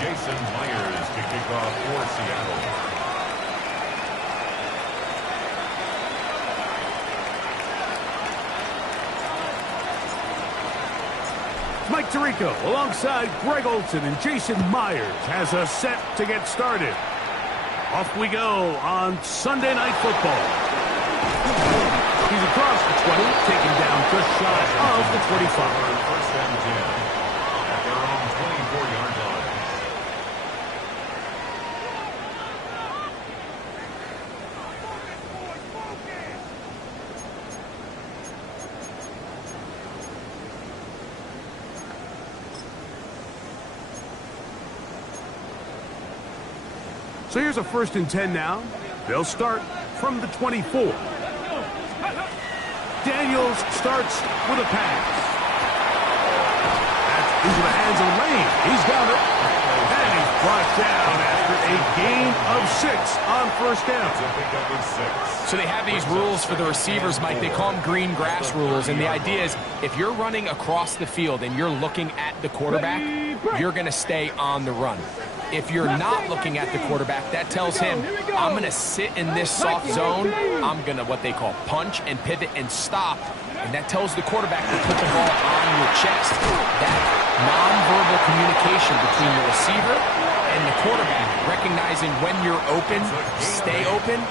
Jason Myers to kick off for Seattle. Mike Tirico alongside Greg Olsen and Jason Myers has us set to get started. Off we go on Sunday Night Football. He's across the 20, taken down just shy of the 25. First and 10 at their own 24-yard line. So here's a 1st and 10 now. They'll start from the 24. Daniels starts with a pass. That's into the hands of Lane. He's got it. And he's brought down after a gain of 6 on 1st down. So they have these rules for the receivers, Mike. They call them green grass rules. And the idea is if you're running across the field and you're looking at the quarterback, you're going to stay on the run. If you're not looking at the quarterback, that tells him, I'm going to sit in this soft zone. I'm going to what they call punch and pivot and stop. And that tells the quarterback to put the ball on your chest. That nonverbal communication between the receiver and the quarterback, recognizing when you're open, stay open,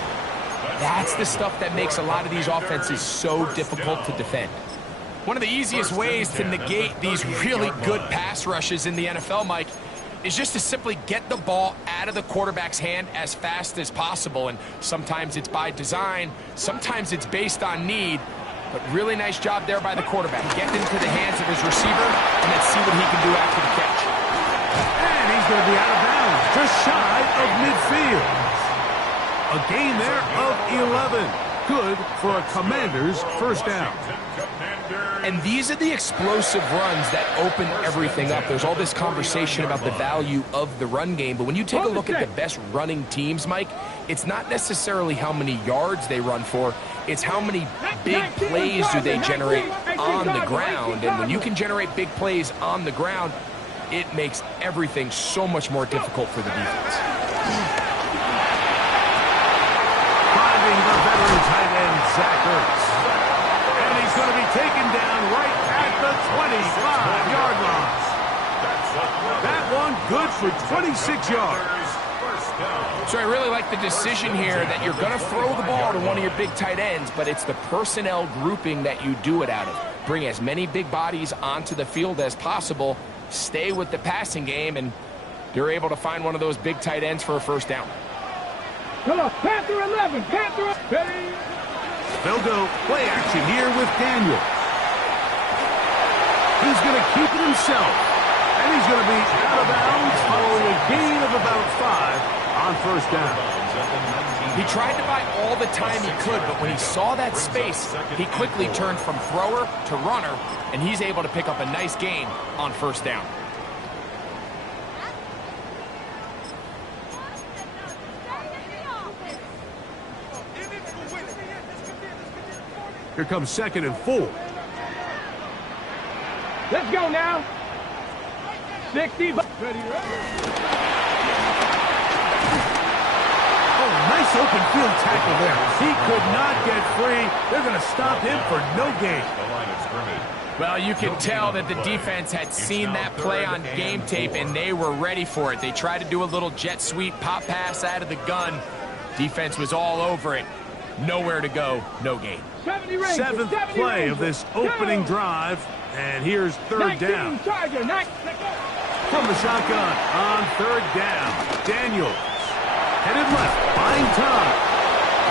that's the stuff that makes a lot of these offenses so difficult to defend. One of the easiest ways to negate these really good pass rushes in the NFL, Mike, is just to simply get the ball out of the quarterback's hand as fast as possible. And sometimes it's by design, sometimes it's based on need, but really nice job there by the quarterback. Get into the hands of his receiver, and let's see what he can do after the catch. And he's going to be out of bounds, just shy of midfield. A gain there of 11. Good for a Commander's 1st down. And these are the explosive runs that open everything up. There's all this conversation about the value of the run game, but when you take a look at the best running teams, Mike, it's not necessarily how many yards they run for, it's how many big plays do they generate on the ground. And when you can generate big plays on the ground, it makes everything so much more difficult for the defense. Finding the veteran tight end, Zach Ertz. And he's going to be taken down right at the 25-yard line. That one good for 26 yards. So I really like the decision here that you're going to throw the ball to one of your big tight ends, but it's the personnel grouping that you do it out of. Bring as many big bodies onto the field as possible, stay with the passing game, and you're able to find one of those big tight ends for a 1st down. Come on, Panther 11, Panther ready. They'll go play action here with Daniels. He's going to keep it himself. And he's going to be out of bounds following a gain of about 5 on 1st down. He tried to buy all the time he could, but when he saw that space, he quickly turned from thrower to runner, and he's able to pick up a nice gain on 1st down. Here comes 2nd and 4. Let's go now. 60. Oh, nice open field tackle there. He could not get free. They're going to stop him for no gain. The line of scrimmage. Well, you can tell that the defense had seen that play on game tape, and they were ready for it. They tried to do a little jet sweep, pop pass out of the gun. Defense was all over it. Nowhere to go, no gain. 7th play of this opening drive, and here's 3rd down. From the shotgun on 3rd down, Daniels headed left, buying time.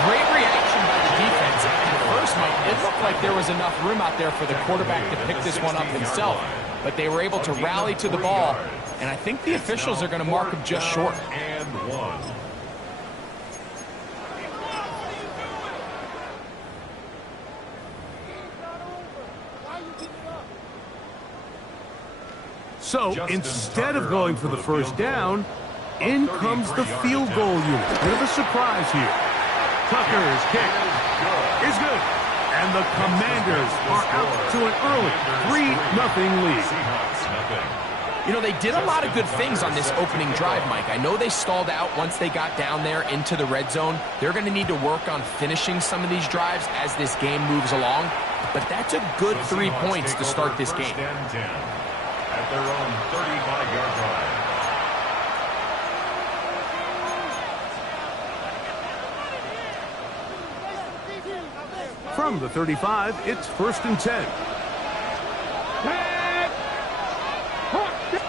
Great reaction by the defense. At first, Mike, it looked like there was enough room out there for the quarterback to pick this one up himself, but they were able to rally to the ball, and I think the officials are going to mark him just short. And 1. So instead of going for the 1st down, in comes the field goal unit. Bit of a surprise here. Tucker's kick is good. And the Commanders are out to an early 3-0 lead. You know, they did a lot of good things on this opening drive, Mike. I know they stalled out once they got down there into the red zone. They're going to need to work on finishing some of these drives as this game moves along. But that's a good 3 points to start this game. First and 10 at their own 35-yard line. From the 35, it's 1st and 10.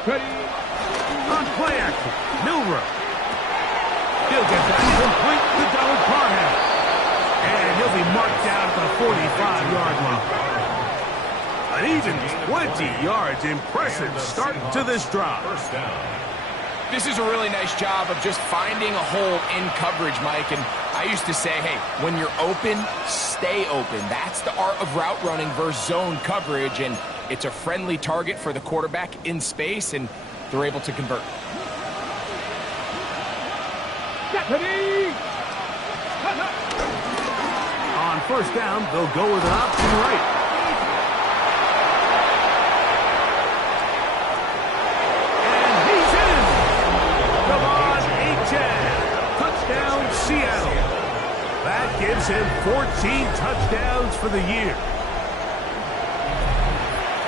On play action, Milroe. He'll get that complete to Donald Parham. And he'll be marked down at the 45-yard line. An even 20 yards. Impressive start to this drive. First down. This is a really nice job of just finding a hole in coverage, Mike. And I used to say, hey, when you're open, stay open. That's the art of route running versus zone coverage. And it's a friendly target for the quarterback in space, and they're able to convert. On first down, they'll go with an option right. And he's in. Come on, Achane. Touchdown, Seattle. That gives him 14 touchdowns for the year.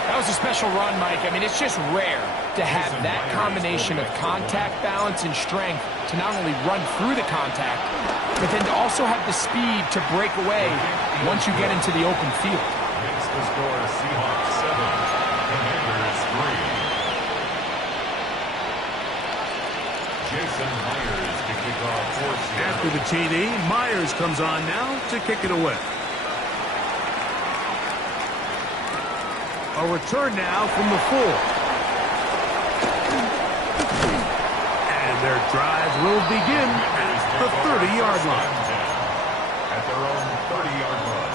That was a special run, Mike. I mean, it's just rare to have that combination of contact balance and strength to not only run through the contact, but then to also have the speed to break away once you get into the open field. Makes the score Seahawks 7, Commanders 3. Jason Myers to kick off for Seattle. After the TD, Myers comes on now to kick it away. A return now from the 4. And their drive will begin at the 30-yard line. At their own 30-yard line.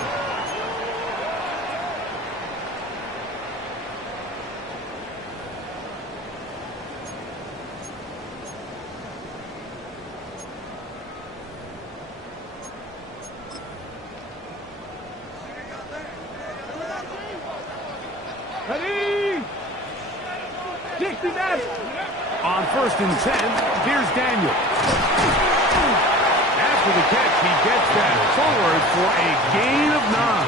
On 1st and 10, here's Daniel. After the catch, he gets that forward for a gain of 9.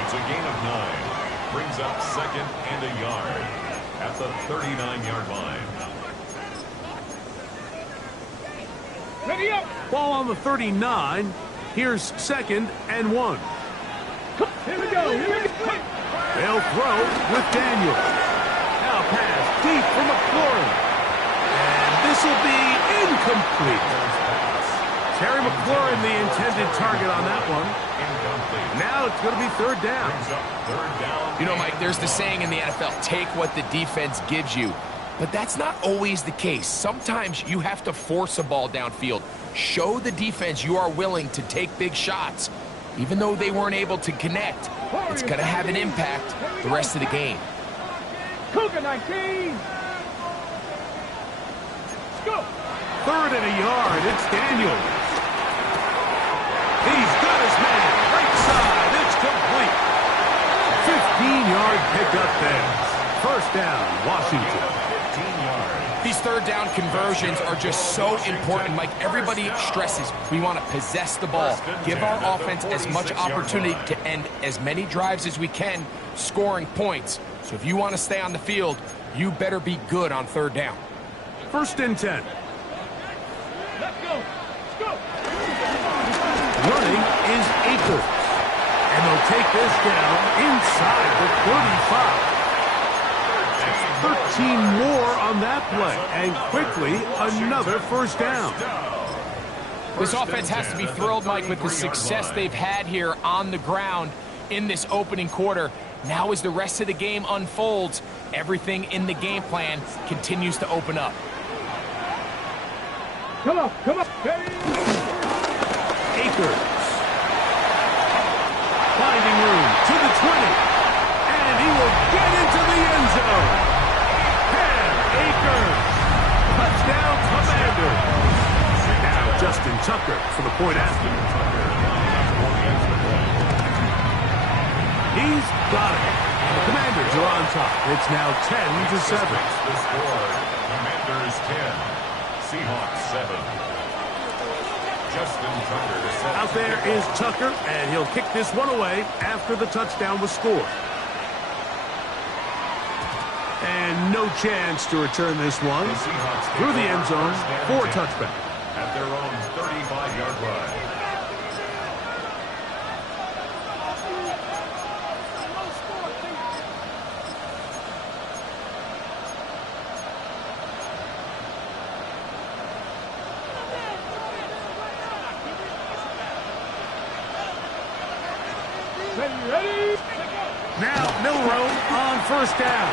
It's a gain of 9. Brings up 2nd and a yard at the 39-yard line. Ready up. Ball on the 39. Here's 2nd and 1. Here we go. They'll throw with Daniel. Now pass deep for McLaurin. And this will be incomplete. Terry McLaurin, the intended target on that one. Incomplete. Now it's going to be 3rd down. Brings up 3rd down. You know, Mike, there's the saying in the NFL, take what the defense gives you. But that's not always the case. Sometimes you have to force a ball downfield. Show the defense you are willing to take big shots. Even though they weren't able to connect, it's going to have an impact the rest of the game. Cougar 19. Let's go. 3rd and a yard. It's Daniel. He's got his man. Right side. It's complete. 15-yard pickup there. 1st down, Washington. 15 yards. These 3rd down conversions are just so important, Mike. Everybody stresses we want to possess the ball, give our offense as much opportunity to end as many drives as we can, scoring points. So if you want to stay on the field, you better be good on 3rd down. 1st and 10. Let's go. Let's go. Running is Akers. And they'll take this down inside the 35. 13 more on that play, and quickly another 1st down. This offense has to be thrilled, Mike, with the success they've had here on the ground in this opening quarter. Now as the rest of the game unfolds, everything in the game plan continues to open up. Come on. Come on. Akers. Finding room to the 20. And he will get into the end zone. Akers. Touchdown, Commanders. Now Justin Tucker for the point after. He's got it. The Commanders Commanders are on top. It's now 10-7. The score, Commanders 10, Seahawks 7. Justin Tucker set Out there is Tucker, and he'll kick this one away after the touchdown was scored. And no chance to return this one through the end zone for a touchback. At their own 35-yard line. Ready? Now Milroe on first down.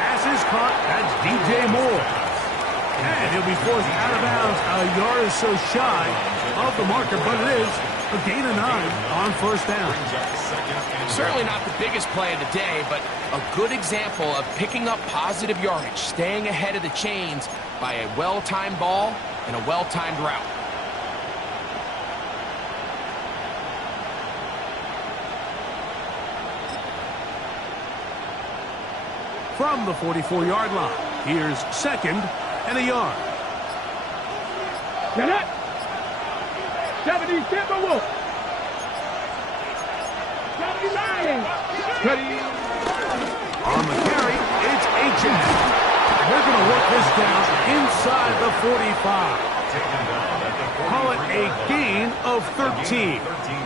Pass is caught. That's DJ Moore. And he'll be forced out of bounds a yard or so shy of the marker, but it is a gain of 9 on first down. Certainly not the biggest play of the day, but a good example of picking up positive yardage, staying ahead of the chains by a well-timed ball and a well-timed route. From the 44-yard line, here's second and a yard. Get it. 70 Timberwolves. 79. Ready? On the carry, it's H.S. They're going to work this down inside the 45. Call it a gain of 13.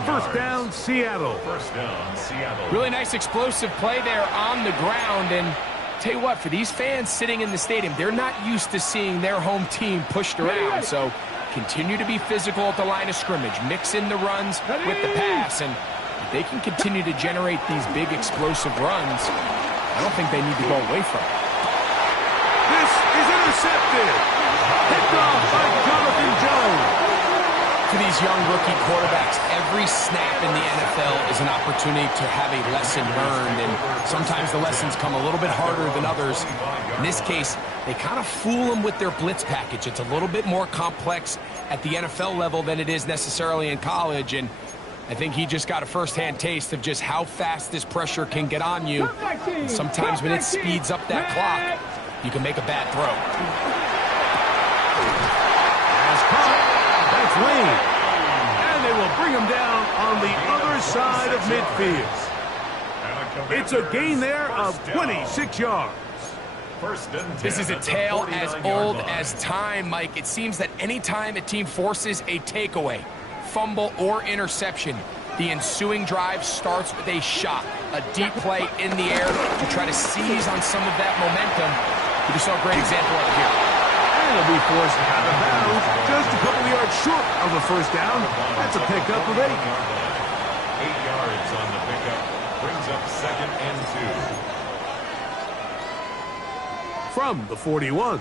First down, Seattle. First down, Seattle. Really nice explosive play there on the ground, and tell you what, for these fans sitting in the stadium, they're not used to seeing their home team pushed around, so continue to be physical at the line of scrimmage, mix in the runs with the pass, and if they can continue to generate these big explosive runs, I don't think they need to go away from it. This is intercepted. Picked off by Jonathan Jones. For these young rookie quarterbacks, every snap in the NFL is an opportunity to have a lesson learned, and sometimes the lessons come a little bit harder than others. In this case, they kind of fool them with their blitz package. It's a little bit more complex at the NFL level than it is necessarily in college, and I think he just got a first-hand taste of just how fast this pressure can get on you. And sometimes when it speeds up that clock, you can make a bad throw. As caught, that's Wayne. And they will bring him down on the other side of midfield. It's a gain there of 26 yards. This is a tale as old as time, Mike. It seems that anytime a team forces a takeaway, fumble, or interception, the ensuing drive starts with a shot, a deep play in the air to try to seize on some of that momentum. We just saw a great example of it here. And he'll be forced out of bounds just a couple of yards short of the first down. That's a pickup of 8. 8 yards on the pickup. Brings up second and 2. From the 41,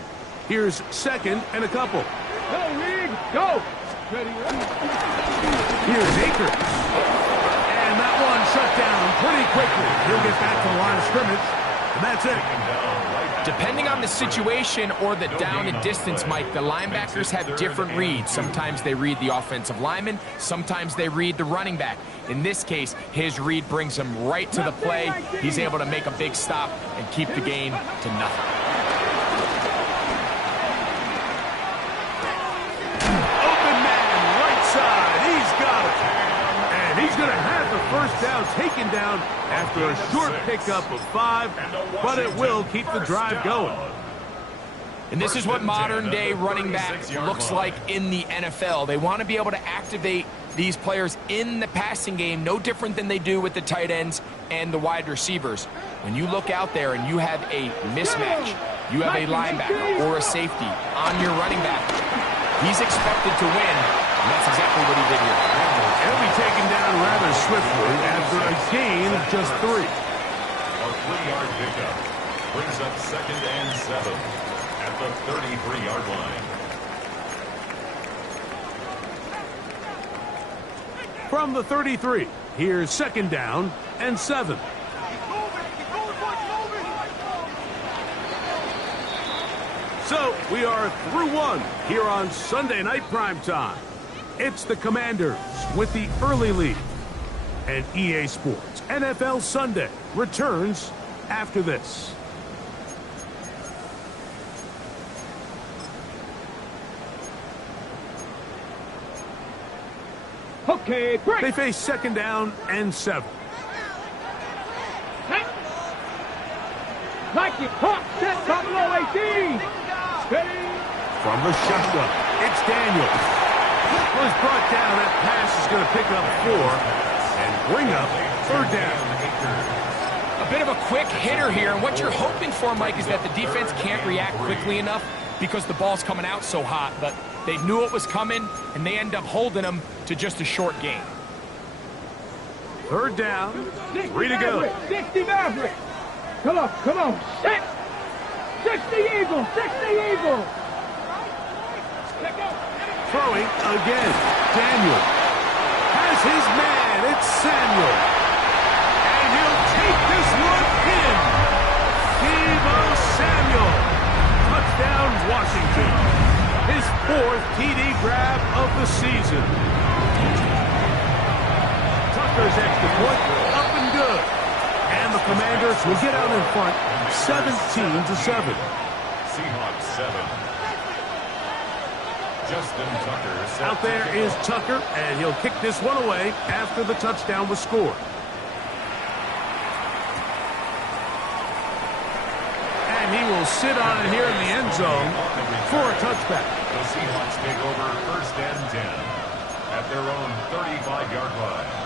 here's second and a couple. Go, Reed. Go. Ready? Here's Akers. And that one shut down pretty quickly. He'll get back to the line of scrimmage, and that's it. Depending on the situation or the down and distance, Mike, the linebackers have different reads. Sometimes they read the offensive lineman. Sometimes they read the running back. In this case, his read brings him right to the play. He's able to make a big stop and keep the gain to nothing. Open man, right side. He's got it. And he's going to have the first down taken down after a short pickup of 5, but it will keep the drive going. And this is what modern-day running back looks like in the NFL. They want to be able to activate these players in the passing game, no different than they do with the tight ends and the wide receivers. When you look out there and you have a mismatch, you have a linebacker or a safety on your running back, he's expected to win, and that's exactly what he did here. He'll be taken down rather swiftly after a gain of just 3. A 3-yard pickup brings up second and 7 at the 33-yard line. From the 33, here's second down and 7. So we are through one here on Sunday Night Primetime. It's the Commanders with the early lead. And EA Sports NFL Sunday returns after this. Okay, break. They face second down and 7. Like it, hot, set, top low, 18. Steady. From the shotgun, it's Daniels. Was brought down. That pass is going to pick up 4 and bring up third down. A bit of a quick hitter here, and what you're hoping for, Mike, is that the defense can't react quickly enough because the ball's coming out so hot, but they knew it was coming, and they end up holding them to just a short gain. Third down, 3 to go. 60 Maverick. Come on, 6. 60 Eagles, 60 Eagles. Throwing again, Daniel has his man, it's Samuel. And he'll take this one in. Deebo Samuel. Touchdown, Washington. His 4th TD grab of the season. Tucker's extra point, up and good. And the Commanders will get out in front, 17-7. Seahawks 7. Justin Tucker set Out there is Tucker, and he'll kick this one away after the touchdown was scored. And he will sit on it here in the end zone for a touchback. The Seahawks take over first and 10 at their own 35-yard line.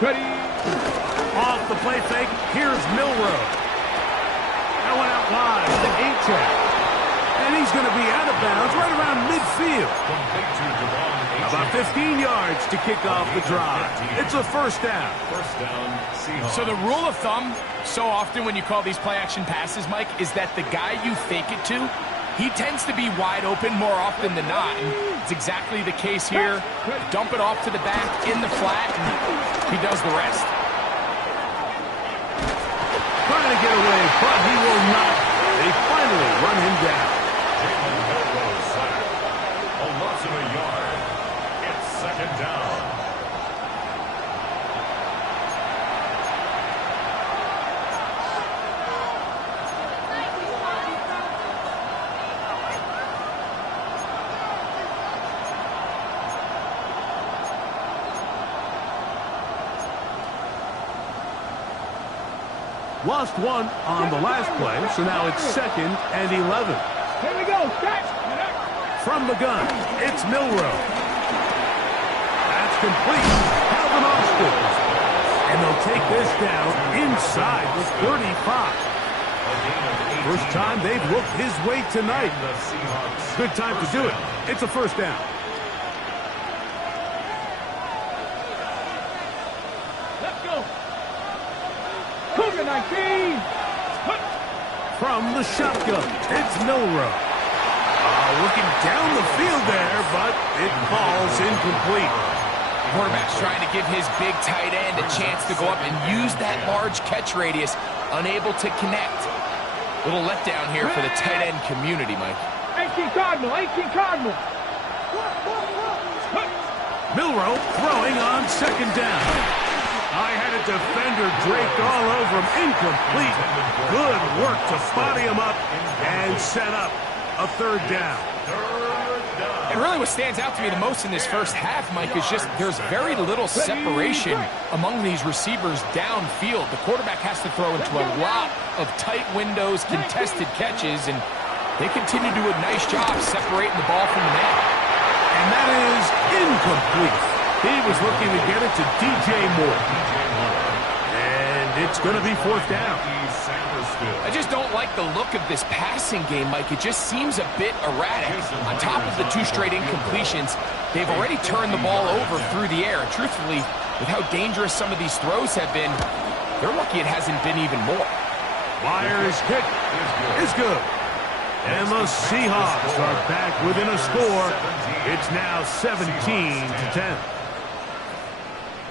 Ready. Off the play fake, here's Milroe. That went out wide to Achane. And he's going to be out of bounds right around midfield. About 15 yards to kick off the drive. It's a first down. First down, Seahawks. So the rule of thumb, so often when you call these play-action passes, Mike, is that the guy you fake it to, he tends to be wide open more often than not. And it's exactly the case here. Dump it off to the back in the flat, and he does the rest. Trying to get away, but he will not. They finally run him down. Jalen Milroe sack. A loss of a yard. It's second down. Lost one on the last play, so now it's second and 11. Here we go, set. From the gun, it's Milroe. That's complete. Calvin Austin. And they'll take this down inside the 35. First time they've looked his way tonight. Good time to do it. It's a first down. Let's go. Cougar 19. From the shotgun, it's Milroe. Looking down the field there, but it falls incomplete. Quarterback's trying to give his big tight end a chance to go up and use that large catch radius, unable to connect. Little letdown here for the tight end community, Mike. 18 Cardinal, 18 Cardinal. Milroe throwing on second down. I had a defender draped all over him. Incomplete. Good work to body him up and set up a third down. And really what stands out to me the most in this first half, Mike, is just there's very little separation among these receivers downfield. The quarterback has to throw into a lot of tight windows, contested catches, and they continue to do a nice job separating the ball from the man. And that is incomplete. He was looking to get it to DJ Moore. And it's going to be fourth down. I just don't like the look of this passing game, Mike. It just seems a bit erratic. On top of the 2 straight incompletions, they've already turned the ball over through the air. Truthfully, with how dangerous some of these throws have been, they're lucky it hasn't been even more. Myers' kick is good. And the Seahawks are back within a score. It's now 17-10.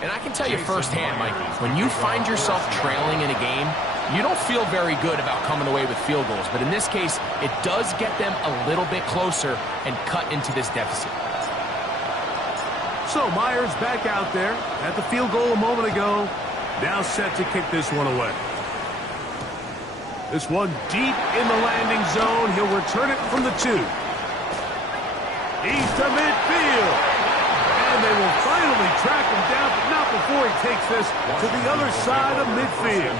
And I can tell you firsthand, Mike, when you find yourself trailing in a game, You don't feel very good about coming away with field goals, but in this case, it does get them a little bit closer and cut into this deficit. So Myers back out there at the field goal a moment ago. Now set to kick this one away. This one deep in the landing zone. He'll return it from the 2. He's to midfield. And they will finally track him down, but not before he takes this to the other side of midfield.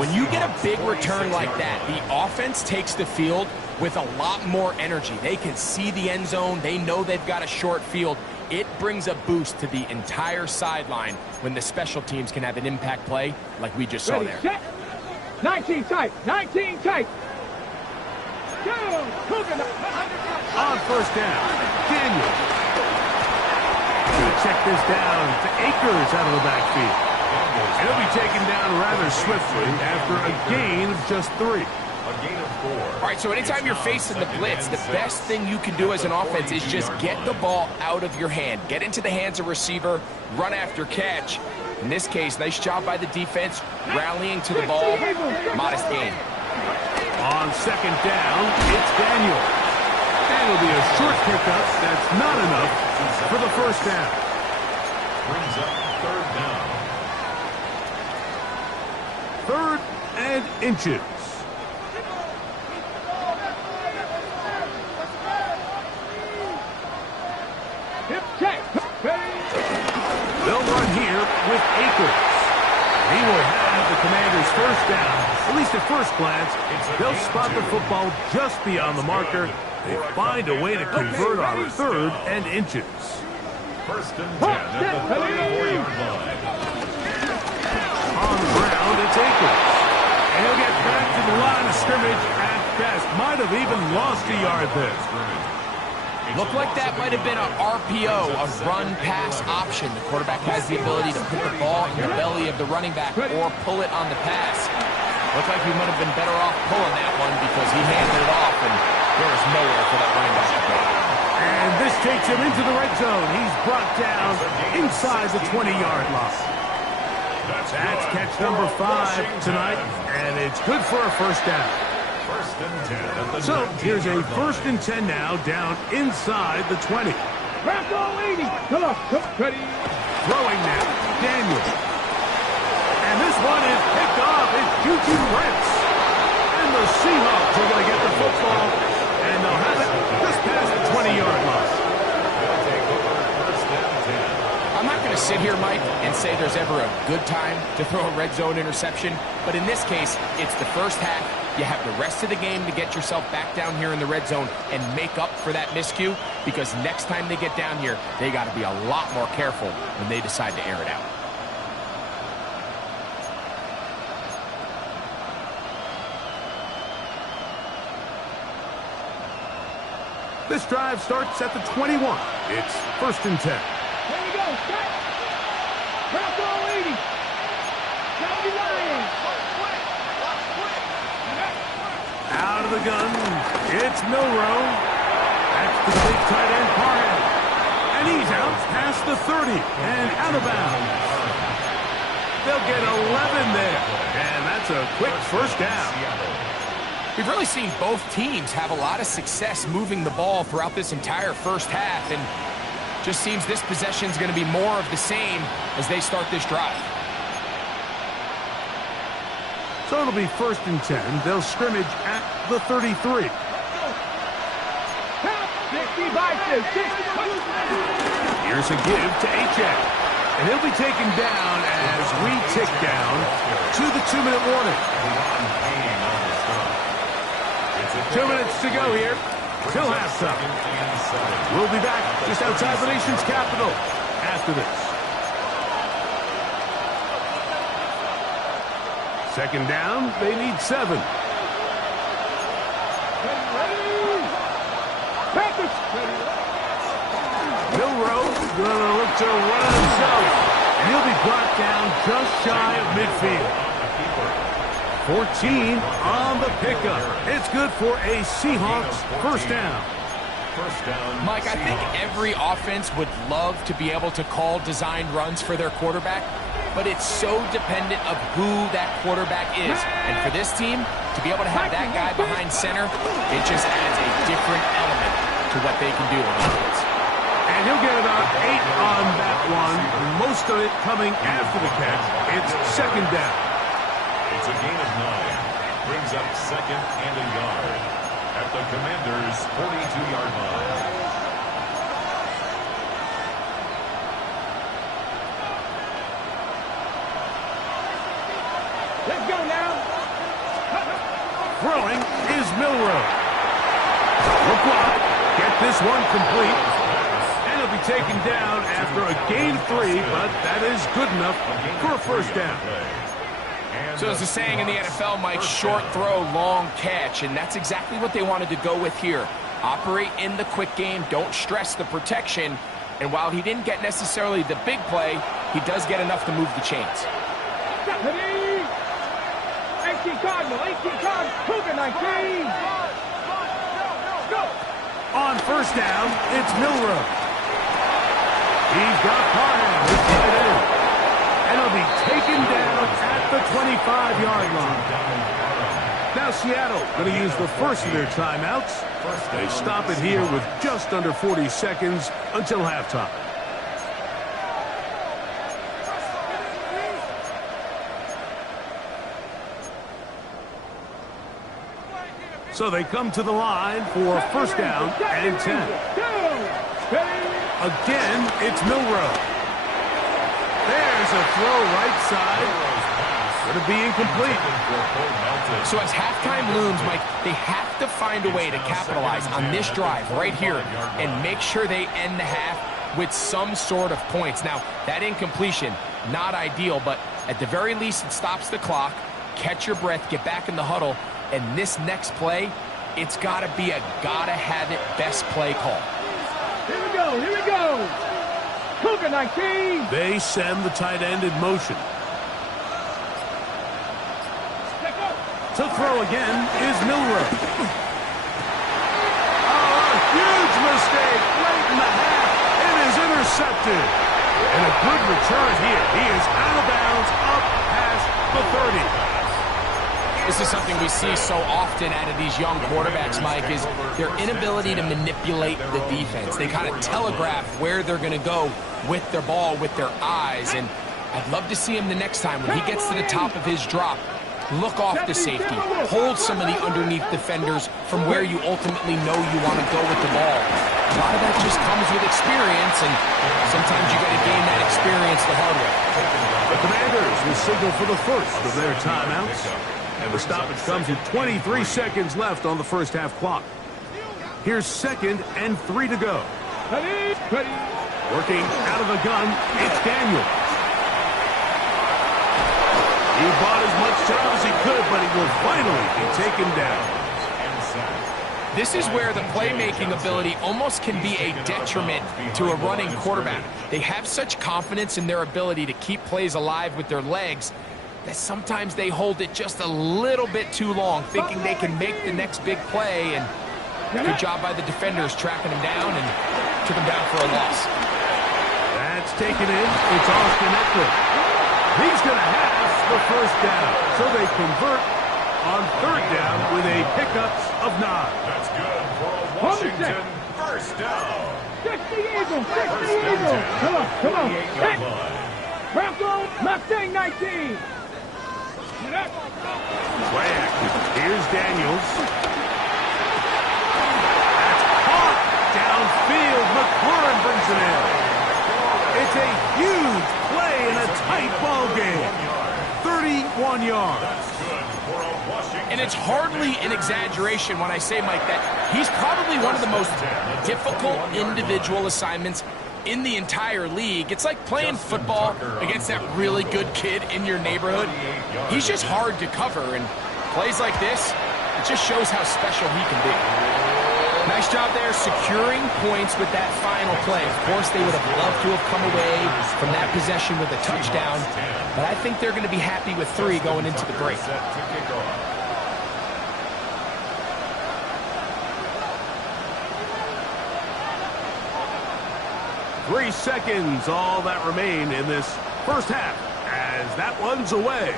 When you get a big return like that, the offense takes the field with a lot more energy. They can see the end zone. They know they've got a short field. It brings a boost to the entire sideline when the special teams can have an impact play like we just saw there. Set. 19 tight. 19 tight. Go. On first down, Daniel. Going to check this down to Akers out of the backfield. And he'll be taken down rather swiftly after a gain of just 3. A gain of 4. All right, so anytime you're facing the blitz, the best thing you can do as an offense is just get the ball out of your hand. Get into the hands of receiver, run after catch. In this case, nice job by the defense, rallying to the ball. Modest gain. On second down, it's Daniel. And it'll be a short pickup. That's not enough for the first down. Brings up third down. 3rd and inches. Hip check. They'll run here with Akers. He will have the Commanders' first down. At least at first glance, they'll spot the football just beyond the marker. They find a way to convert on 3rd and inches. First and 10 at the 34-yard line. On the ground, it's Akers. And he'll get back to the line of scrimmage at best. Might have even lost a yard there. Looked like that might have been an RPO, a run-pass option. The quarterback has the ability to put the ball in the belly of the running back or pull it on the pass. Looked like he might have been better off pulling that one because he handed it off, and there was nowhere for that running back to go. And this takes him into the red zone. He's brought down inside the 20-yard line. That's catch number 5 tonight, and it's good for a first down. First and 10 at the So here's a 1st and 10 now, down inside the 20. Wrap all 80. Come on. Ready. Throwing now, Daniel. And this one is picked off. It's Juju Brents. And the Seahawks are going to get the football, and they'll have it just past the 20-yard line. They'll take over first and 10. I'm not going to sit here, Mike, and say there's ever a good time to throw a red zone interception, but in this case, it's the first half. You have the rest of the game to get yourself back down here in the red zone and make up for that miscue, because next time they get down here, they got to be a lot more careful when they decide to air it out. This drive starts at the 21. It's 1st and 10. There we go. Set. Wrap all 80. Down the line. Out of the gun, it's Milrow. That's the big tight end Parham. And he's out past the 30 and out of bounds. They'll get 11 there. And that's a quick first down. We've really seen both teams have a lot of success moving the ball throughout this entire first half, and just seems this possession is going to be more of the same as they start this drive. So it'll be 1st and 10. They'll scrimmage at the 33. 60 by 2. 60. Here's a give to H.A. And he'll be taken down as we tick down to the 2-minute warning. 2 minutes to go here till halftime. We'll be back just outside the nation's capital after this. Second down, they need 7. Milrow gonna look to run himself, and he'll be brought down just shy of midfield. 14 on the pickup. It's good for a Seahawks first down. Mike, I think every offense would love to be able to call designed runs for their quarterback, but it's so dependent of who that quarterback is. And for this team, to be able to have that guy behind center, it just adds a different element to what they can do on offense. And he'll get about 8 on that one, most of it coming after the catch. It's second down. It's a gain of 9. Brings up second and a yard at the Commanders' 42-yard line. Let's go now. Throwing is Milroe. Look block. Get this one complete. And he'll be taken down after a gain 3, but that is good enough for a first down. So as the saying in the NFL, Mike, short throw, long catch, and that's exactly what they wanted to go with here. Operate in the quick game, don't stress the protection, and while he didn't get necessarily the big play, he does get enough to move the chains. 18 Cardinal, Cougar 19. Go. On first down, it's Milroe. He's got Parham, his tight end. And he'll be taken down at the 25-yard line. Now Seattle going to use the first of their timeouts. They stop it here with just under 40 seconds until halftime. So they come to the line for first down and 10. Again, it's Milroe. There's a throw right side. Going to be incomplete. So as halftime looms, Mike, they have to find a way to capitalize on this drive right here and make sure they end the half with some sort of points. Now, that incompletion, not ideal, but at the very least, it stops the clock. Catch your breath, get back in the huddle, and this next play, it's got to be a gotta-have-it best play call. Here we go. Cougar 19. They send the tight end in motion. To throw again is Milroe. Oh, a huge mistake late in the half. It is intercepted. And a good return here. He is out of bounds up past the 30. This is something we see so often out of these young quarterbacks, Mike, is their inability to manipulate the defense. They kind of telegraph where they're going to go with their ball, with their eyes. And I'd love to see him the next time when he gets to the top of his drop. Look off the safety. Hold some of the underneath defenders from where you ultimately know you want to go with the ball. A lot of that just comes with experience, and sometimes you got to gain that experience the hard way. The Commanders will signal for the first of their timeouts. And the stoppage comes with 23 seconds left on the first half clock. Here's second and 3 to go. Working out of the gun, it's Daniels. He bought as much time as he could, but he will finally be taken down. This is where the playmaking ability almost can be a detriment to a running quarterback. They have such confidence in their ability to keep plays alive with their legs that sometimes they hold it just a little bit too long, thinking they can make the next big play. And good job by the defenders tracking him down and took him down for a loss. That's taken in. It's Austin Eckler. He's going to have the first down. So they convert on third down with a pickup of 9. That's good for a Washington first down. 60 Eagles, 60 Eagles. Come on. Hit. Bronco Mustang 19. Play action. Here's Daniels. That's caught downfield. McLaurin brings it in. It's a huge play in a tight ball game. 31 yards. And it's hardly an exaggeration when I say, Mike, that he's probably one of the most difficult individual assignments in the entire league. It's like playing football against that really good kid in your neighborhood. He's just hard to cover, and plays like this, it just shows how special he can be. Nice job there securing points with that final play. Of course, they would have loved to have come away from that possession with a touchdown, but I think they're going to be happy with 3 going into the break. 3 seconds, all that remain in this first half as that one's away.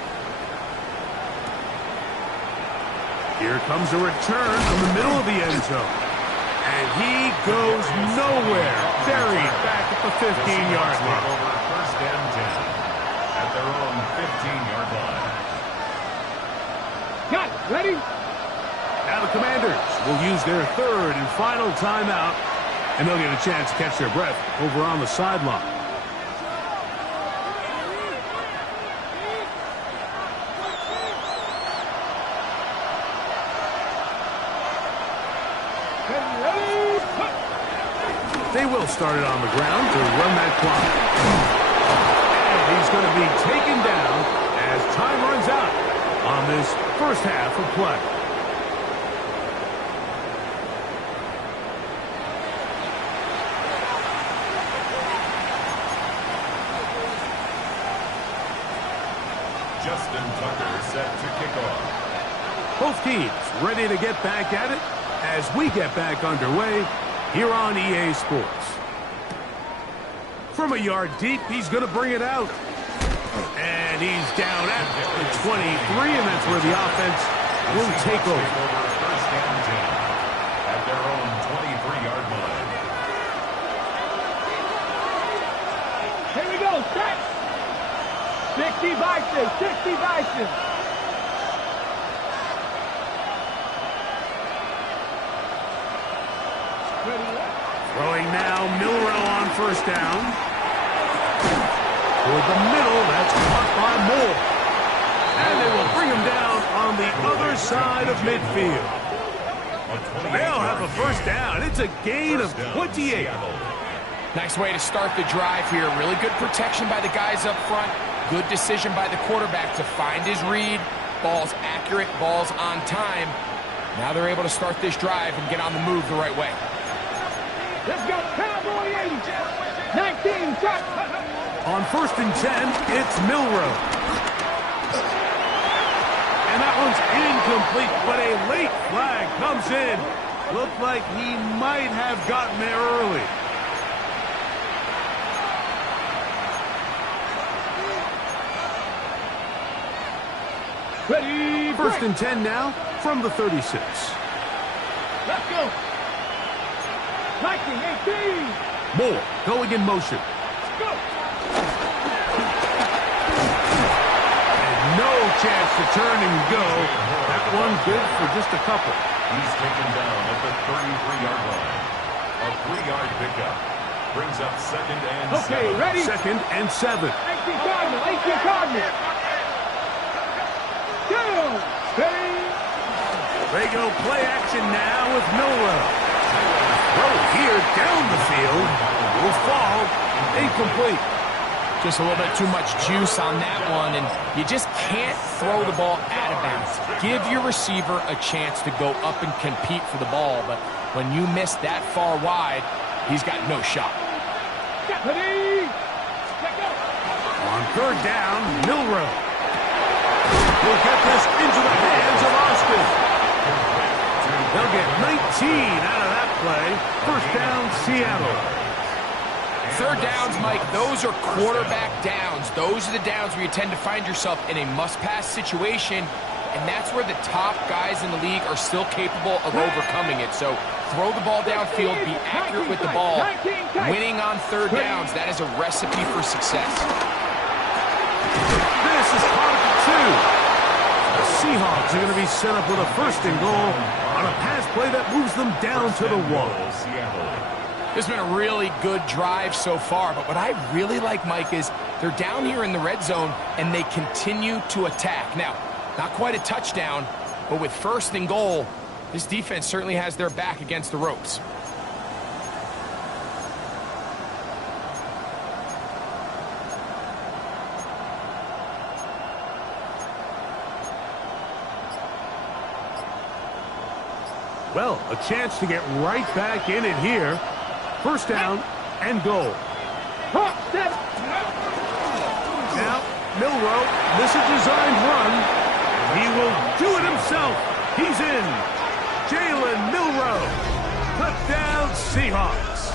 Here comes a return from the middle of the end zone. And he goes nowhere. Buried back at the 15-yard line. Over first and 10 at their own 15-yard line. Got it. Ready? Now the Commanders will use their third and final timeout, and they'll get a chance to catch their breath over on the sideline. They will start it on the ground to run that clock. And he's going to be taken down as time runs out on this first half of play. Justin Tucker set to kick off. Both teams ready to get back at it as we get back underway here on EA Sports. From a yard deep, he's going to bring it out. And he's down at the 23, and that's where the offense will take over. First and 10 at their own 23-yard line. Here we go. Set. 60 Bison. 60 Bison. Throwing now, Milroe on first down. Toward the middle, that's caught by Moore. And they will bring him down on the other side of midfield. They'll have a first down. It's a gain of 28. Nice way to start the drive here. Really good protection by the guys up front. Good decision by the quarterback to find his read. Ball's accurate, ball's on time. Now they're able to start this drive and get on the move the right way. Let's go, Cowboy 80. 19, shot. On first and 10, it's Milroe. And that one's incomplete, but a late flag comes in. Looked like he might have gotten there early. Ready, First and 10 now from the 36. Let's go. 19, 18. Moore going in motion. Let's go. And no chance to turn and go. That one good for just a couple. He's taken down at the 33-yard line. A 3-yard pickup brings up second and 7. Ready? Second and 7. 18 Cardinal. 18 Cardinal. Down. Steady. They go play action now with Milroe. Throw here down the field. Will fall. Incomplete. Just a little bit too much juice on that one, and you just can't throw the ball out of bounds. Give your receiver a chance to go up and compete for the ball, but when you miss that far wide, he's got no shot. Ready. On third down, Milroe will get this into the hands of Austin. They'll get 19 out of that play. First down, Seattle. Third downs, Mike, those are quarterback downs. Those are the downs where you tend to find yourself in a must-pass situation, and that's where the top guys in the league are still capable of overcoming it. So throw the ball downfield, be accurate with the ball. Winning on third downs, that is a recipe for success. This is caught at the 2. The Seahawks are going to be set up with a first and goal on a pass play that moves them down to the 1. This has been a really good drive so far, but what I really like, Mike, is they're down here in the red zone, and they continue to attack. Now, not quite a touchdown, but with first and goal, this defense certainly has their back against the ropes. Well, a chance to get right back in it here. First down and goal. Now, Milroe, this is a designed run. He will do it himself. He's in. Jalen Milroe. Touchdown, Seahawks.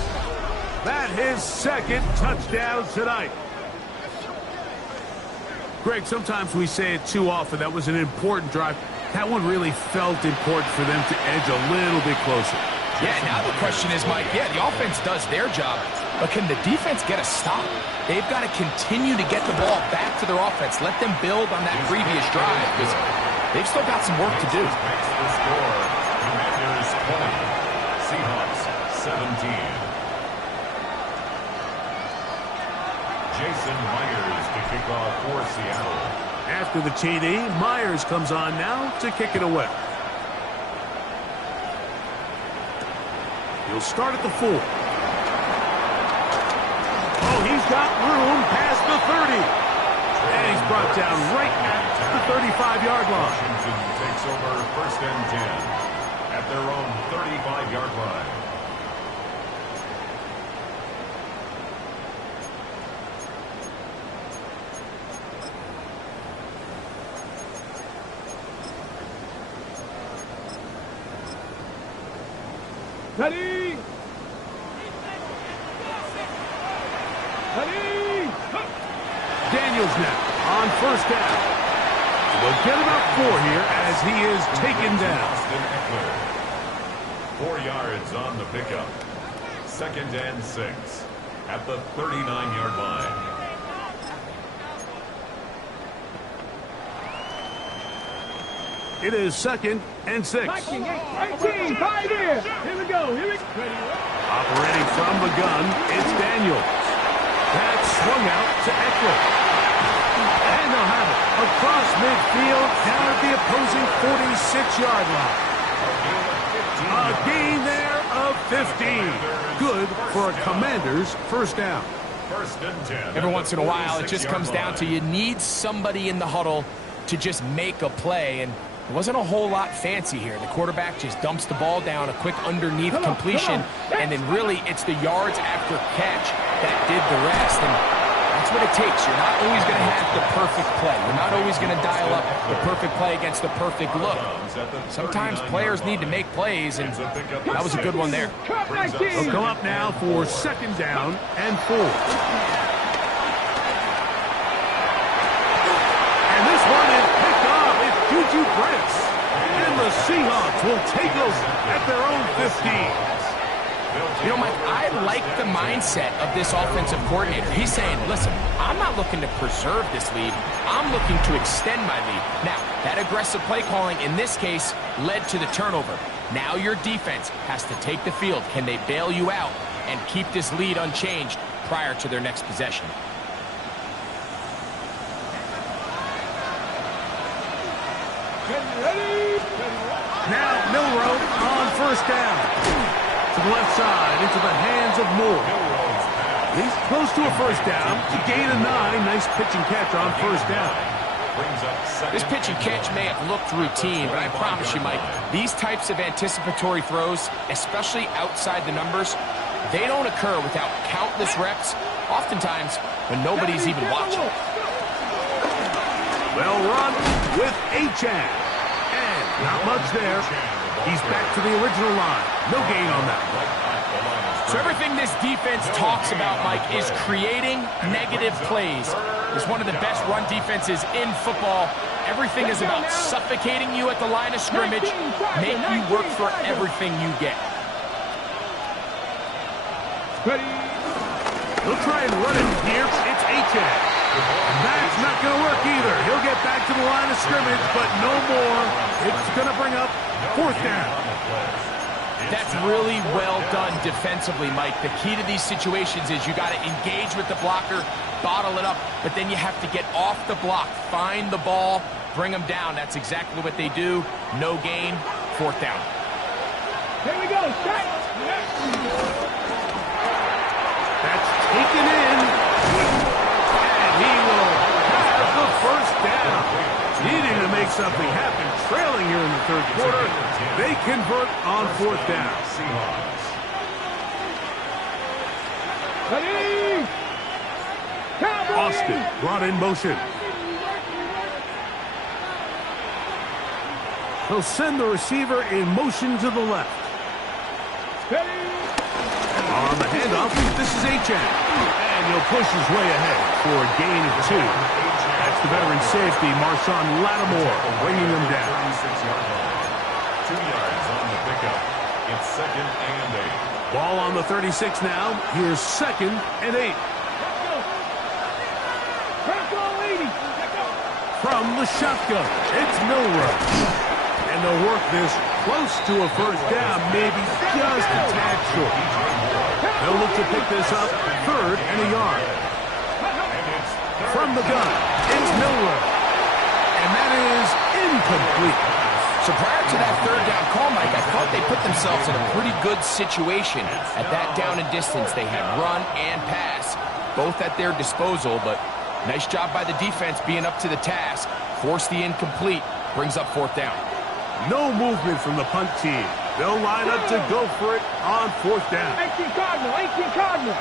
That his second touchdown tonight. Greg, sometimes we say it too often. That was an important drive. That one really felt important for them to edge a little bit closer. Yeah, now the question is, Mike, yeah, the offense does their job, but can the defense get a stop? They've got to continue to get the ball back to their offense. Let them build on that previous drive because they've still got some work to do. Makes the score. Commanders 20, Seahawks 17. Jason Myers to kick off for Seattle. After the TD, Myers comes on now to kick it away. He'll start at the 4. Oh, he's got room past the 30. And he's brought down right at the 35-yard line. Washington takes over 1st and 10 at their own 35-yard line. Ready? Ready? Daniels now on 1st down. They'll get about 4 here as he is taken down. Austin Eckler. 4 yards on the pickup. 2nd and 6 at the 39-yard line. It is 2nd and 6. 18, 5 here. Here we go. Here we go. Operating from the gun, it's Daniels. That's swung out to Eckler. And they'll have it across midfield down at the opposing 46-yard line. A gain there of 15. Good for a Commander's 1st down. 1st and 10. Every once in a while, it just comes down to you need somebody in the huddle to just make a play, and it wasn't a whole lot fancy here. The quarterback just dumps the ball down, a quick underneath completion, and then really it's the yards after catch that did the rest. And that's what it takes. You're not always going to have the perfect play. You're not always going to dial up the perfect play against the perfect look. Sometimes players need to make plays, and that was a good one there. They'll come up now for 2nd down and 4. And this one is picked off. It's Juju Brents. And the Seahawks will take over at their own 15. You know, Mike, I like the mindset of this offensive coordinator. He's saying, listen, I'm not looking to preserve this lead. I'm looking to extend my lead. Now, that aggressive play calling in this case led to the turnover. Now your defense has to take the field. Can they bail you out and keep this lead unchanged prior to their next possession? Now Milroe on 1st down. To the left side, into the hands of Moore. He's close to a 1st down. To gain a 9. Nice pitch and catch on 1st down. This pitch and catch may have looked routine, but I promise you, Mike, these types of anticipatory throws, especially outside the numbers, they don't occur without countless reps, oftentimes when nobody's even watching. Well run with Achane. And not much there. He's back to the original line. No gain on that. So everything this defense talks about, Mike, is creating negative plays. It's one of the best run defenses in football. Everything is about suffocating you at the line of scrimmage, make you work for everything you get. He'll try and run it here. It's Achane. That's not going to work either. He'll get back to the line of scrimmage, but no more. It's going to bring up 4th down. That's really well done defensively, Mike. The key to these situations is you got to engage with the blocker, bottle it up, but then you have to get off the block, find the ball, bring them down. That's exactly what they do. No gain, 4th down. Here we go. That's taken in. And he will have the 1st down. Needing to make something happen, trailing here in the 3rd quarter. They convert on 4th down. Ready? Austin brought in motion. He'll send the receiver in motion to the left. On the handoff, this is Achane. And he'll push his way ahead for a gain of 2. That's the veteran safety, Marshawn Lattimore, bringing them down. 36-yard line. 2 yards on the pickup. It's 2nd and 8. Ball on the 36 now. Here's 2nd and 8. From the shotgun, it's Milroe. And they'll work this close to a first down, maybe just a tad short. They'll look to pick this up 3rd and a yard. From the gun, it's Milroe. And that is incomplete. So prior to that 3rd down call, Mike, I thought they put themselves in a pretty good situation at that down and distance. They had run and pass, both at their disposal, but nice job by the defense being up to the task. Force the incomplete, brings up 4th down. No movement from the punt team. They'll line up to go for it on 4th down. 18 Cardinal, 18 Cardinal.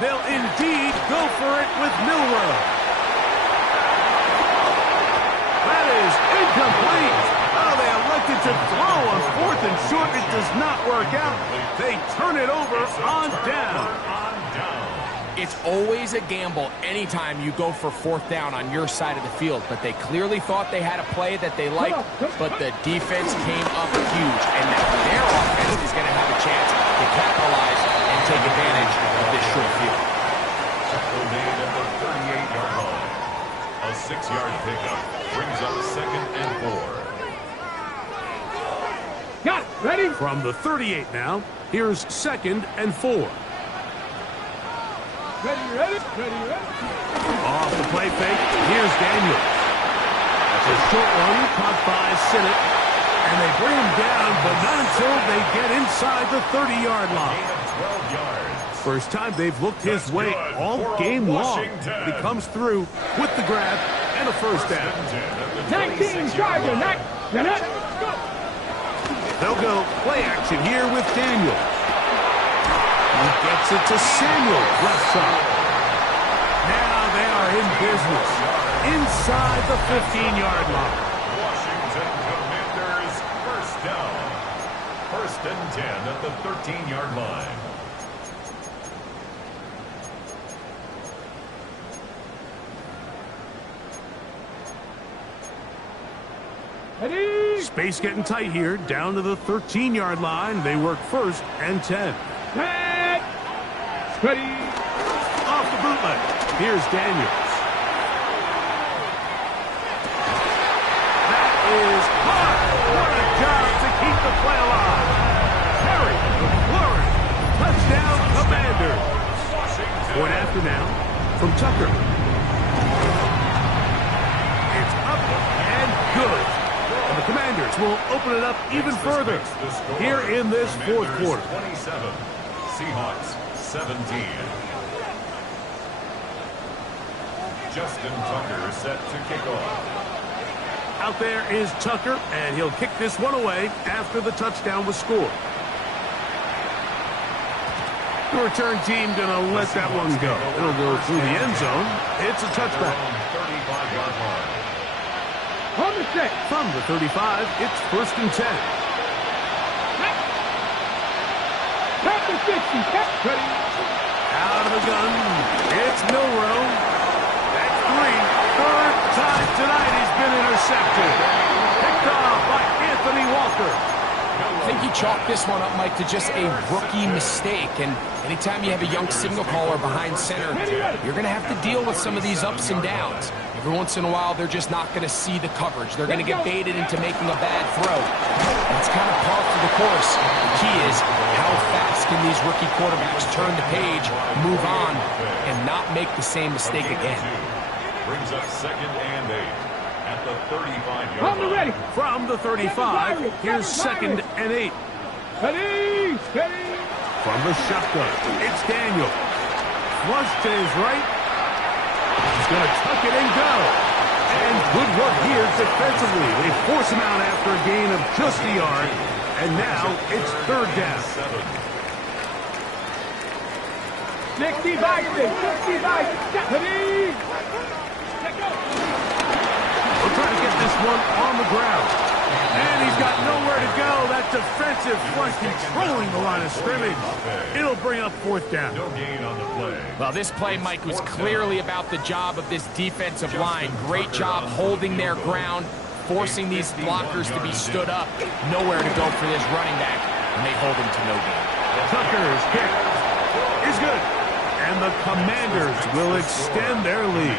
They'll indeed go for it with Milroe. That is incomplete. Oh, they elected to throw on 4th and short. It does not work out. They turn it over on down. It's always a gamble anytime you go for 4th down on your side of the field, but they clearly thought they had a play that they liked, but the defense came up huge, and now their offense is going to have a chance to capitalize and take advantage of this short field. Tackle made at the 38-yard line. A 6-yard pickup brings up 2nd and 4. Got it. Ready? From the 38 now, here's 2nd and 4. Ready. Off the play fake, here's Daniels. That's a short one, caught by Sinnott. And they bring him down, but not until they get inside the 30-yard line. 12 yards. First time they've looked his way all game long. He comes through with the grab and a first down. 19 Charger, They'll go play action here with Daniels. He gets it to Samuel, left side. Now they are in business inside the 15-yard line. Washington Commanders first down. 1st and 10 at the 13-yard line. Ready? Space getting tight here, down to the 13-yard line. They work 1st and 10. Ready. Off the bootleg. Here's Daniels. That is hard. What a job to keep the play alive. Terry McLaurin. Touchdown, Commanders. Point after now from Tucker. It's up and good. And the Commanders will open it up even further here in this 4th quarter. 27. Seahawks 17. Justin Tucker set to kick off. Out there is Tucker, and he'll kick this one away after the touchdown was scored. The return team going to let that one go. It'll go through the end zone. It's a touchback. 35-yard line. On the 6. From the 35, it's 1st and 10. Back to 60. Ready. Out of the gun, it's Milroe. That's 3. 3rd time tonight he's been intercepted. Picked off by Anthony Walker. I think he chalked this one up, Mike, to just a rookie mistake. And anytime you have a young signal caller behind center, you're going to have to deal with some of these ups and downs. Every once in a while, they're just not going to see the coverage. They're going to get baited into making a bad throw. That's kind of par for the course. The key is how fast can these rookie quarterbacks turn the page, move on, and not make the same mistake again. Brings up 2nd and 8 at the 35-yard On the line. ready. From the 35, here's 2nd and 8. Ready. From the shotgun, it's Daniel. Flush to his right. He's going to tuck it and go. And good work here defensively. They force him out after a gain of just a yard. And now it's 3rd down. 60 by 6. 60 by 6. Ready. We'll try to get this one on the ground. And he's got nowhere to go. That defensive front controlling the line of scrimmage. It'll bring up 4th down. No gain on the play. Well, this play, Mike, was clearly about the job of this defensive line. Great job holding their ground, forcing these blockers to be stood up. Nowhere to go for this running back, and they hold him to no gain. Tucker's kick is good. And the Commanders will extend their lead.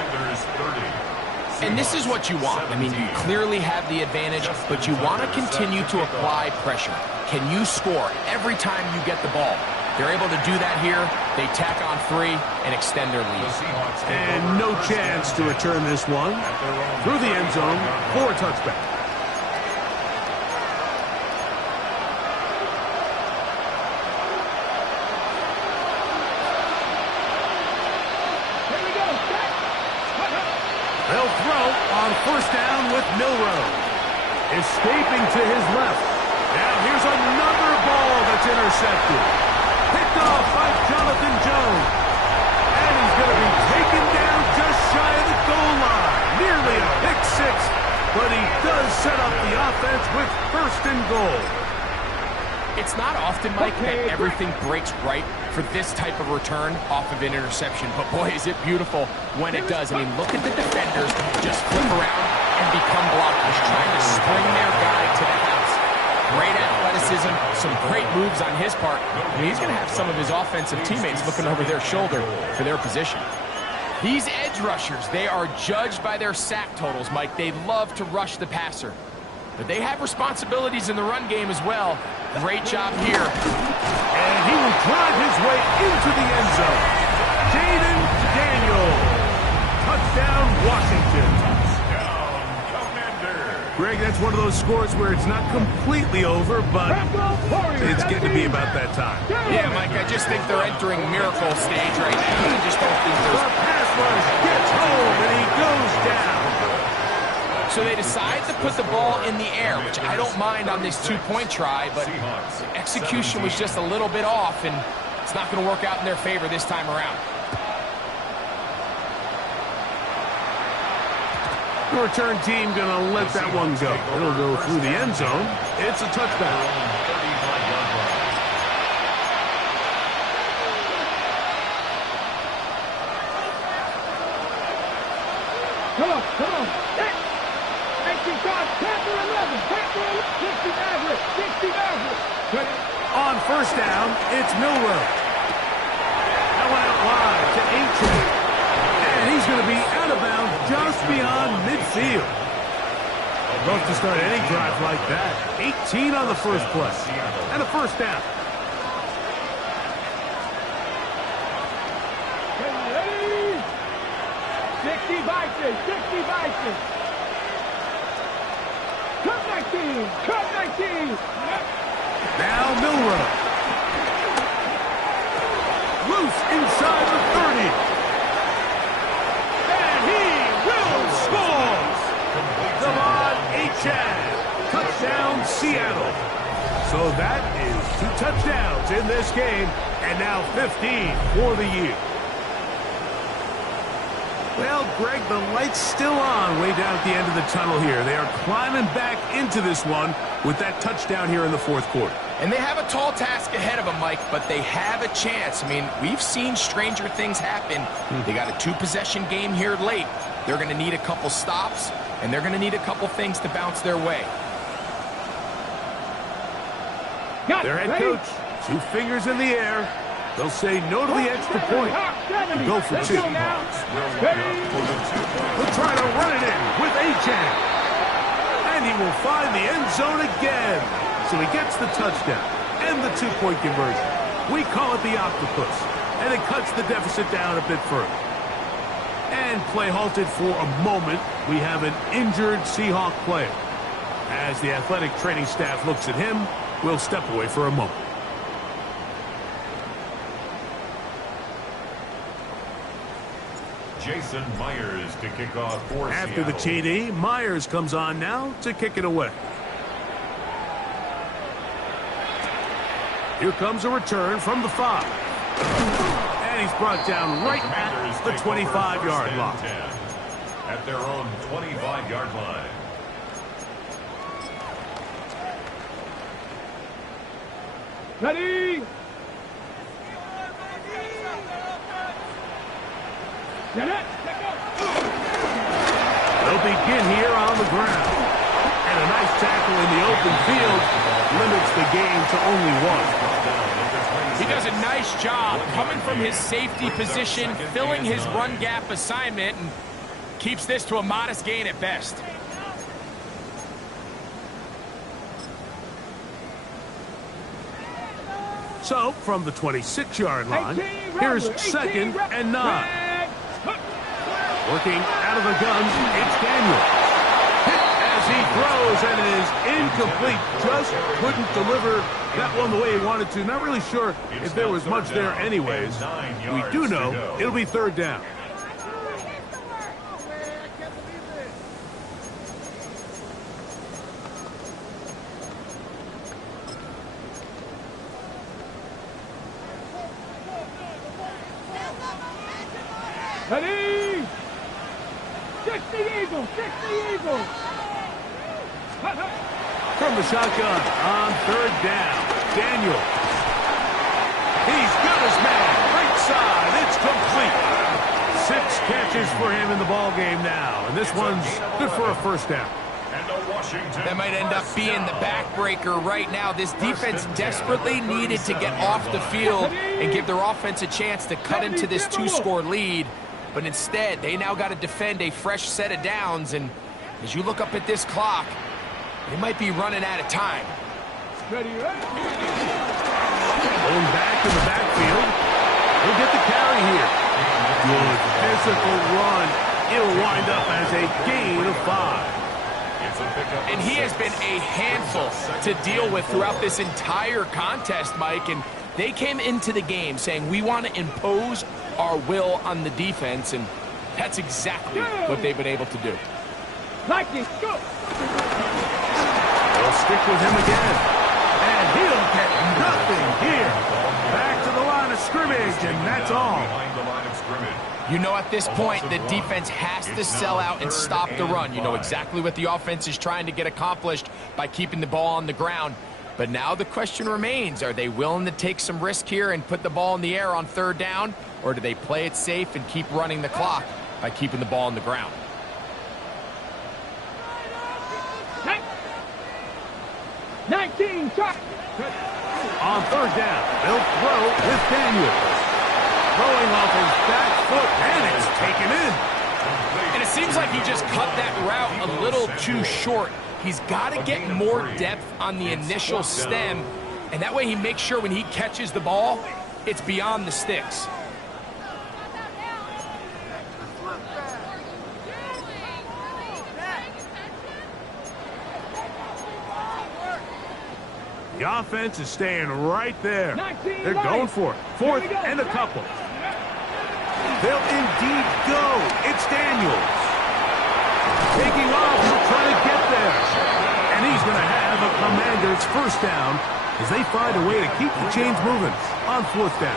And this is what you want. I mean, you clearly have the advantage, but you want to continue to apply pressure. Can you score every time you get the ball? They're able to do that here. They tack on 3 and extend their lead. And no chance to return this one through the end zone for a touchback. They'll throw on 1st down with Milroe. Escaping to his left. Now here's another ball that's intercepted. Picked off by Jonathan Jones. And he's going to be taken down just shy of the goal line. Nearly a pick 6, but he does set up the offense with 1st and goal. It's not often, Mike, that everything breaks right for this type of return off of an interception. But, boy, is it beautiful when it does. I mean, look at the defenders just flip around and become blockers, trying to spring their guy to the house. Great athleticism, some great moves on his part. I mean, he's going to have some of his offensive teammates looking over their shoulder for their position. These edge rushers, they are judged by their sack totals, Mike. They love to rush the passer. But they have responsibilities in the run game as well. Great job here. And he will drive his way into the end zone. Jaden Daniels. Touchdown, Washington. Touchdown, Commander. Greg, that's one of those scores where it's not completely over, but it's getting to be about that time. Yeah, Mike, I just think they're entering miracle stage right now. I just don't think The there's... pass rush gets home, and he goes down. So they decide to put the ball in the air, which I don't mind on this 2-point try, but the execution was just a little bit off, and it's not going to work out in their favor this time around. The return team going to let that one go. It'll go through the end zone. It's a touchback. Come on, come on. 18 yards, Panther 11, Panther 11, 60 Maverick. On 1st down, it's Milroe. That went out wide to Aitken. And he's going to be out of bounds just beyond midfield. Love to start any drive like that. 18 on the first play. And a 1st down. Ready? 60 Vikings, 60 Vikings. Cut 19, cut 19. Now Milroe. Loose inside the 30. And he will score. Devon Achane. Touchdown, Seattle. So that is 2 touchdowns in this game, and now 15 for the year. Well, Greg, the light's still on way down at the end of the tunnel here. They are climbing back into this one with that touchdown here in the 4th quarter. And they have a tall task ahead of them, Mike, but they have a chance. I mean, we've seen stranger things happen. They got a 2-possession game here late. They're going to need a couple stops, and they're going to need a couple things to bounce their way. Their head coach, 2 fingers in the air. They'll say no to the extra point. Go for 2. They'll try to run it in with Achane. And he will find the end zone again. So he gets the touchdown and the 2-point conversion. We call it the octopus. And it cuts the deficit down a bit further. And play halted for a moment. We have an injured Seahawk player. As the athletic training staff looks at him, we'll step away for a moment. Jason Myers to kick off for After Seattle. the TD, Myers comes on now to kick it away. Here comes a return from the 5. And he's brought down right at the 25-yard line. 10 at their own 25-yard line. Ready? Get it. They'll begin here on the ground. And a nice tackle in the open field limits the game to only one. He does a nice job coming from his safety position, filling his run gap assignment, and keeps this to a modest gain at best. So, from the 26-yard line, here's 2nd and 9. Working out of the gun, it's Daniel. Hit as he throws, and it is incomplete. Just couldn't deliver that one the way he wanted to. Not really sure if there was much there anyways. We do know it'll be 3rd down. Ready? 60 Eagles! 60 Eagles! From the shotgun on 3rd down, Daniel. He's got his man. Right side. It's complete. 6 catches for him in the ball game now. And this one's good for a 1st down. That might end up being the backbreaker right now. This defense desperately needed to get off the field and give their offense a chance to cut into this 2-score lead. But instead, they now got to defend a fresh set of downs. And as you look up at this clock, they might be running out of time. Ready, ready. Going back in the backfield. He'll get the carry here. Good physical run. It'll wind up as a gain of 5. And he has been a handful to deal with throughout this entire contest, Mike. And they came into the game saying, we want to impose our will on the defense. And that's exactly what they've been able to do. Like it, go! They'll stick with him again. And he'll get nothing here. Back to the line of scrimmage, and that's all. You know, at this point, the defense has to sell out and stop the run. You know exactly what the offense is trying to get accomplished by keeping the ball on the ground. But now the question remains, are they willing to take some risk here and put the ball in the air on 3rd down? Or do they play it safe and keep running the clock by keeping the ball on the ground? 19, shot. On 3rd down, they'll throw with Daniel. Throwing off his back foot, and it's taken in. And it seems like he just cut that route a little too short. He's got to get more depth on the initial stem, and that way he makes sure when he catches the ball, it's beyond the sticks. The offense is staying right there. They're going for it. 4th and a couple. They'll indeed go. It's Daniels. Taking off. He'll try to get there. And he's going to have a Commanders 1st down as they find a way to keep the chains moving on 4th down.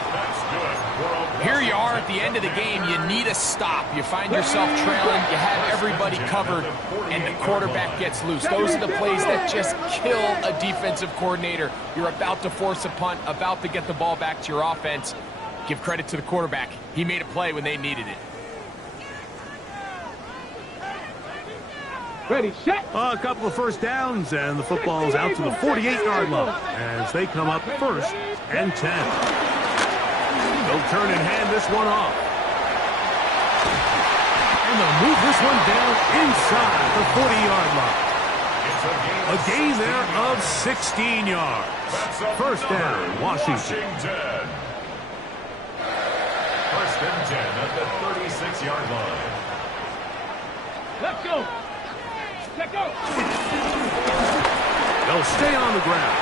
Here you are at the end of the game. You need a stop. You find yourself trailing. You have everybody covered, and the quarterback gets loose. Those are the plays that just kill a defensive coordinator. You're about to force a punt, about to get the ball back to your offense. Give credit to the quarterback. He made a play when they needed it. Ready, set. A couple of 1st downs, and the football's out to the 48-yard line as they come up 1st and 10. They'll turn and hand this one off. And they'll move this one down inside the 40-yard line. A gain there of 16 yards. 1st down, Washington. 1st and 10 at the 36-yard line. Let's go. Let's go. They'll stay on the ground.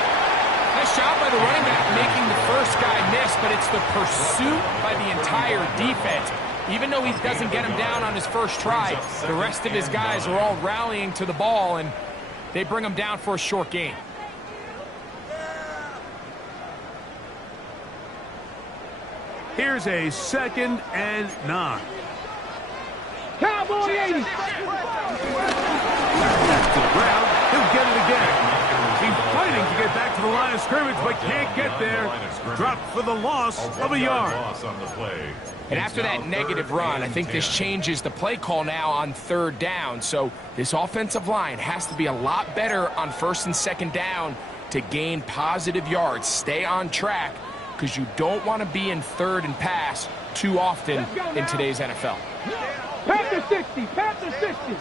Nice job by the running back making the first guy miss, but it's the pursuit by the entire defense. Even though he doesn't get him down on his first try, the rest of his guys are all rallying to the ball, and they bring him down for a short gain. Here's a 2nd and 9. Cowboy 80. Back to the ground. He'll get it again. He's fighting to get back to the line of scrimmage, but can't get there. Dropped for the loss of a yard. Loss on the play. And after that negative run, I think this changes the play call now on 3rd down. So this offensive line has to be a lot better on 1st and 2nd down to gain positive yards. Stay on track because you don't want to be in 3rd and pass too often in today's NFL. Panther 60, Panther 60.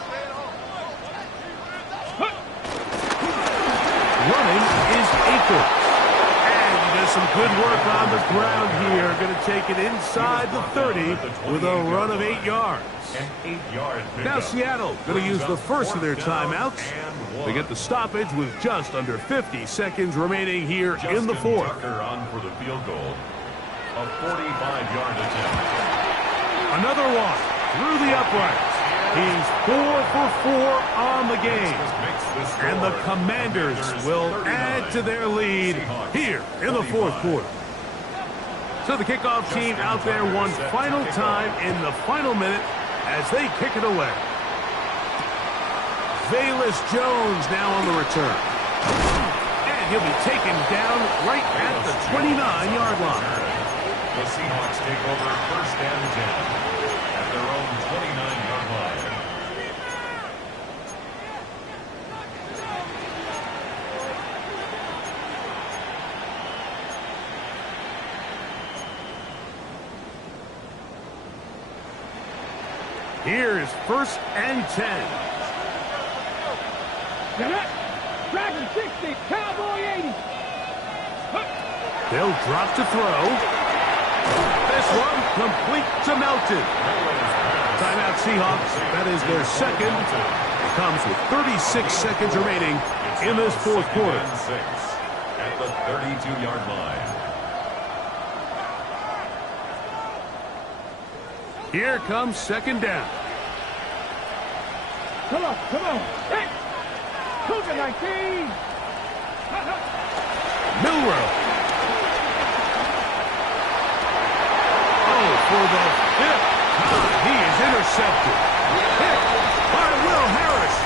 Running is Akers. And he does some good work on the ground here. Going to take it inside the 30 with a run of 8 yards. An 8-yard pickup. Now Seattle going to use the first of their timeouts. They get the stoppage with just under 50 seconds remaining here in the 4th. Tucker on for the field goal. A 45-yard attempt. Another one through the uprights. He's 4 for 4 on the game. And the Commanders will add to their lead here in the 4th quarter. So the kickoff team out there one final time in the final minute as they kick it away. Velus Jones now on the return. And he'll be taken down right at the 29-yard line. The Seahawks take over 1st and 10 at their own 29-yard line. Here's 1st and 10. Dragon 60, Cowboy 80. They'll drop to throw. This one complete to Melton. Timeout Seahawks. That is their second. It comes with 36 seconds remaining in this 4th quarter. At the 32-yard line. Here comes 2nd down. Come on, come on. Hey. Cougar 19. Milrow. Oh, for the 5th time. He is intercepted. Hit by Will Harris.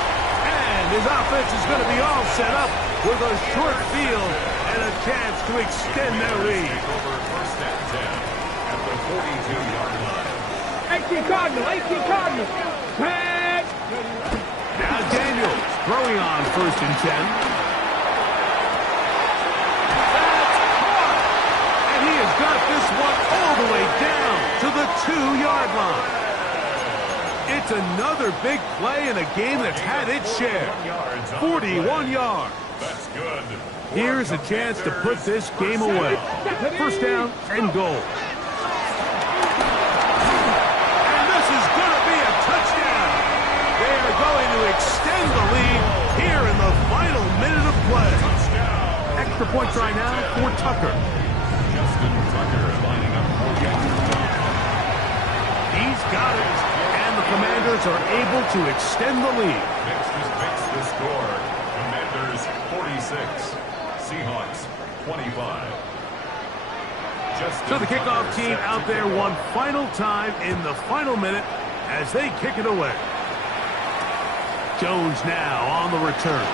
And his offense is going to be all set up with a short field and a chance to extend their lead. Over 1st and 10 at the 42-yard line. 18 Cardinals. Tag. Now Daniels throwing on 1st and 10. That's caught. And he has got this one all the way down to the 2-yard line. It's another big play in a game that's had its share. 41 yards. That's good. Here's a chance to put this game away. 1st down and goal. And this is going to be a touchdown. They are going to extend the lead here in the final minute of play. Extra point try now for Tucker. Justin Tucker lining up for the He's got it. And the Commanders are able to extend the lead. Next just makes the score. Commanders 46. Seahawks 25. So the kickoff team out there one final time in the final minute as they kick it away. Jones now on the return.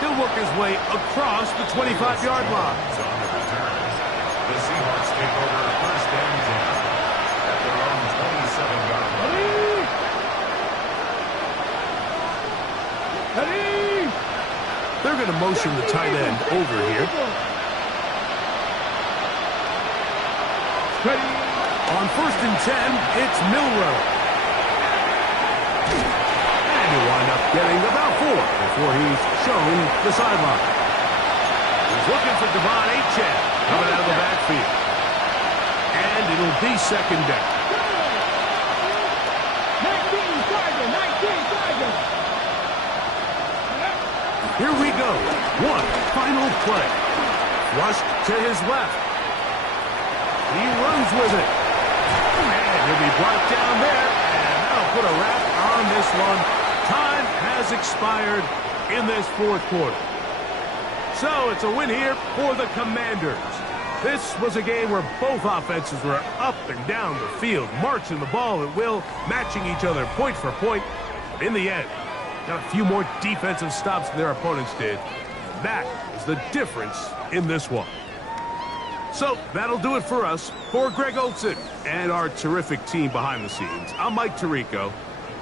He'll work his way across the 25-yard line. On the return. The Seahawks take over 1st and 10 at their own 27-yard line. They're going to motion the tight end over here. On 1st and 10, it's Milrow. And he'll wind up getting about 4 before he's shown the sideline. He's looking for Devon Achane coming out of the backfield. And it'll be 2nd down. 19 Tiger. Here we go. One final play. Rushed to his left. He runs with it. And he'll be brought down there. And that'll put a wrap on this one. Time has expired in this 4th quarter. So it's a win here for the Commanders. This was a game where both offenses were up and down the field, marching the ball at will, matching each other point for point. In the end, got a few more defensive stops than their opponents did. That is the difference in this one. So that'll do it for us. For Greg Olsen and our terrific team behind the scenes, I'm Mike Tirico.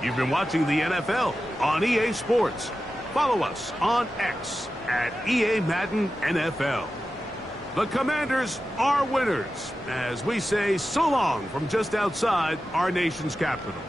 You've been watching the NFL on EA Sports. Follow us on X at EA Madden NFL. The Commanders are winners, as we say so long from just outside our nation's capital.